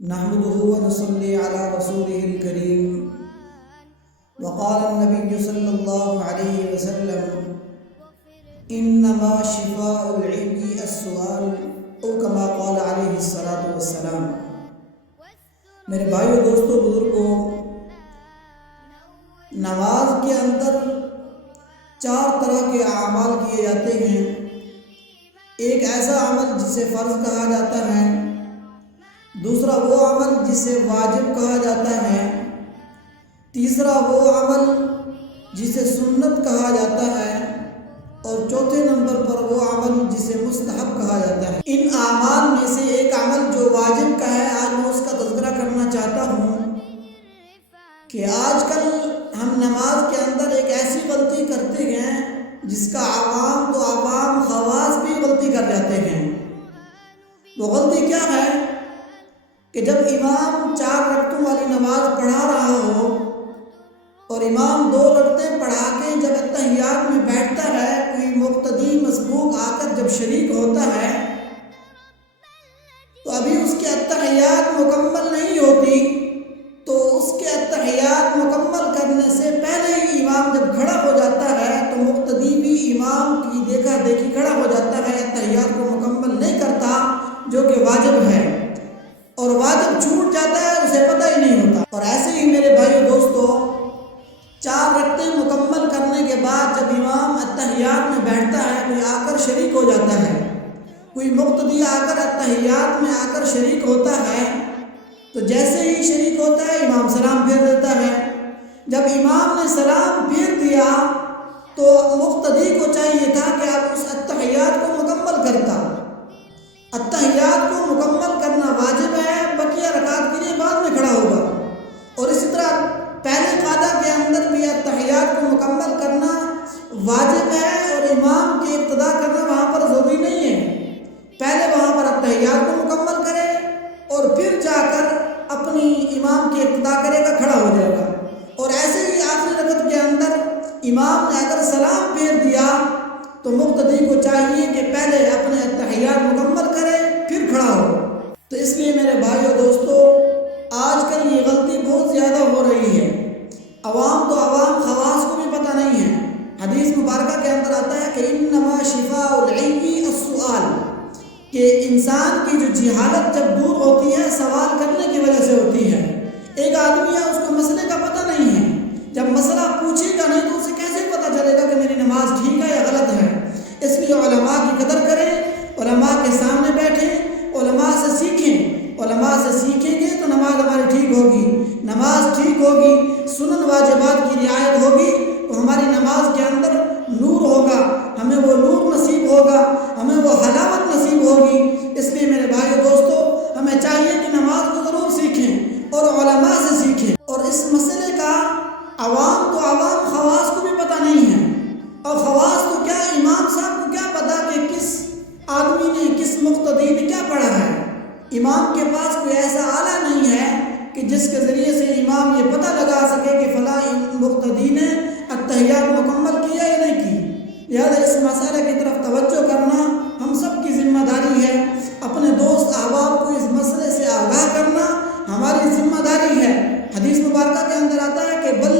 نحمده ونصلي على رسوله الكريم. وقال النبي صلى الله عليه وسلم: إنما شفاء العي السؤال، او كما قال عليه الصلاة والسلام. میرے بھائیو، دوستو، بزرگوں، نماز کے اندر 4 طرح کے اعمال کیے جاتے ہیں. ایک ایسا عمل جسے فرض کہا جاتا ہے، دوسرا وہ عمل جسے واجب کہا جاتا ہے، تیسرا وہ عمل جسے سنت کہا جاتا ہے، اور چوتھے نمبر پر وہ عمل جسے مستحب کہا جاتا ہے. ان اعمال میں سے ایک عمل جو واجب کا ہے، آج میں اس کا تذکرہ کرنا چاہتا ہوں کہ آج کل ہم نماز کے اندر ایک ایسی غلطی کرتے ہیں جس کا عوام تو عوام، خواص بھی غلطی کر جاتے ہیں. وہ غلطی کیا ہے کہ جب امام 4 رکعتوں والی نماز پڑھا رہا ہو اور امام 2 رکعتیں پڑھا کے جب اتحیات میں بیٹھتا ہے، کوئی مقتدی مسبوق آ کر جب شریک ہوتا ہے تو ابھی اس کے اتحیات مکمل نہیں ہوتی، تو اس کے اتحیات مکمل کرنے سے پہلے ہی امام جب کھڑا ہو جاتا ہے تو مقتدی بھی امام کی دیکھا دیکھی کھڑا ہو جاتا ہے، اتحیات کو مکمل نہیں کرتا جو کہ واجب ہے، اور واجب چھوٹ جاتا ہے، اسے پتہ ہی نہیں ہوتا. اور ایسے ہی میرے بھائیو دوستو، 4 رکعتیں مکمل کرنے کے بعد جب امام اتحیات میں بیٹھتا ہے، کوئی آ کر شریک ہو جاتا ہے، کوئی مقتدی آ کر اتحیات میں آ کر شریک ہوتا ہے، تو جیسے ہی شریک ہوتا ہے امام سلام پھیر دیتا ہے. جب امام نے سلام پھیر دیا تو مقتدی کو چاہیے تھا کہ اب اس اتحیات کو مکمل کرتا. اتحیات کو مکمل کرنا واجب ہے، بقیہ رکعات کے لیے بعد میں کھڑا ہوگا. اور اسی طرح پہلے قاعدہ کے اندر بھی اتحیات کو مکمل کرنا واجب ہے، اور امام کی اقتداء کرنا وہاں پر ضروری نہیں ہے. پہلے وہاں پر اتحیات کو مکمل کرے اور پھر جا کر اپنی امام کی اقتداء کرے گا، کھڑا ہو جائے گا. اور ایسے ہی آخری رکعت کے اندر امام نے اگر سلام پھیر دیا تو مقتدی کو چاہیے کہ پہلے اپنے اتحیات مکمل کرے پھر کھڑا ہو. تو اس لیے میرے بھائیو دوستو، آج کل یہ غلطی بہت زیادہ ہو رہی ہے. عوام تو عوام، خواص کو بھی پتہ نہیں ہے. حدیث مبارکہ کے اندر آتا ہے کہ انما شفاء العی السؤال، کہ انسان کی جو جہالت جب دور ہوتی ہے سوال کرنے کی وجہ سے ہوتی ہے. ایک آدمی ہے، اس کو مسئلے کا پتہ نہیں ہے، جب مسئلہ پوچھے گا نہیں تو اسے کیسے پتہ چلے گا کہ میری نماز ٹھیک ہے یا غلط ہے. اس لیے علماء کی قدر کریں، علماء کے سامنے بیٹھیں، علماء سے سیکھیں. علماء سے سیکھیں گے تو نماز ہماری ٹھیک ہوگی. نماز ٹھیک ہوگی، سنن واجبات کی رعایت ہوگی تو ہماری نماز کے اندر نور ہوگا، ہمیں وہ نور نصیب ہوگا، ہمیں وہ حلاوت نصیب ہوگی. اس لیے میرے بھائیو دوستو، ہمیں چاہیے کہ نماز کو ضرور سیکھیں اور علماء سے سیکھیں. اور اس مسئلے کا عوام تو عوام، خواص کو بھی پتہ نہیں ہے. اور خواص تو کیا، امام صاحب کو کیا پتہ کہ کس آدمی نے، کس مقتدی نے کیا پڑھا ہے. امام کے پاس کوئی ایسا آلہ نہیں ہے کہ جس کے ذریعے سے امام یہ پتہ لگا سکے کہ فلاں مقتدی نے اتحیات مکمل کیا یا نہیں کی. لہذا اس مسئلے کی طرف توجہ کرنا ہم سب کی ذمہ داری ہے. اپنے دوست احباب کو اس مسئلے سے آگاہ کرنا ہماری ذمہ داری ہے. حدیث مبارکہ کے اندر آتا ہے کہ بل